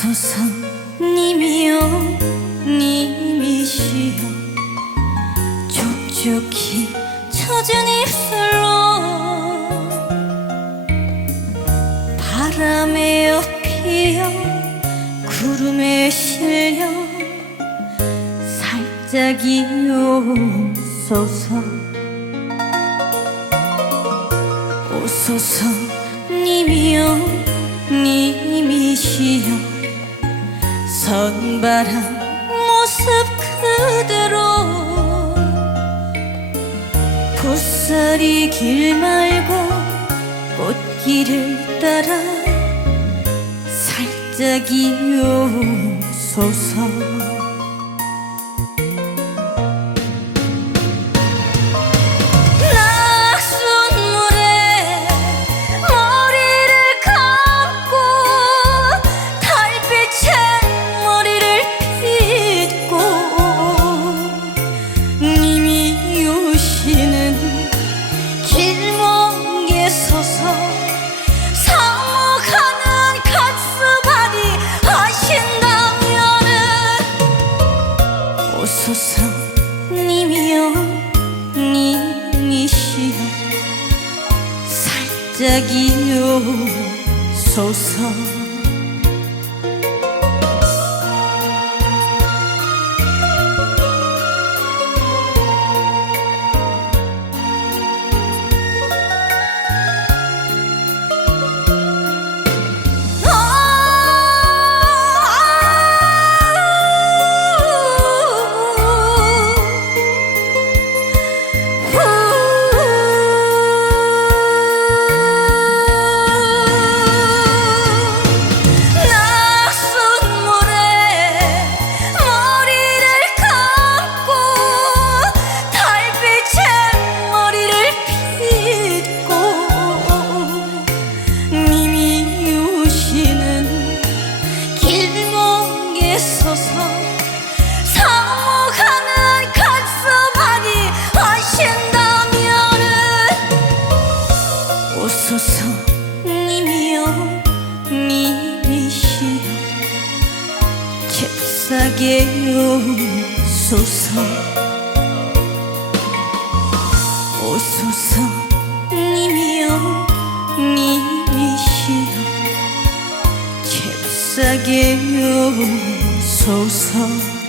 오소서 님이여 님이시여 촉촉히 젖은 입술로 바람에 엎이어 구름에 실려 살짝 이오소서 오소서 님이여 님이시여 선바람 모습 그대로 붓살이 길 말고 꽃길을 따라 살짝 이오소서 오소서 님이여 님이시여 살짝 이오소서 사모가는 가슴안이 하신다면은 오소서 님이여 님이시여 잽싸게 오소서 오소서 님이여 님이시여 잽싸게 오소서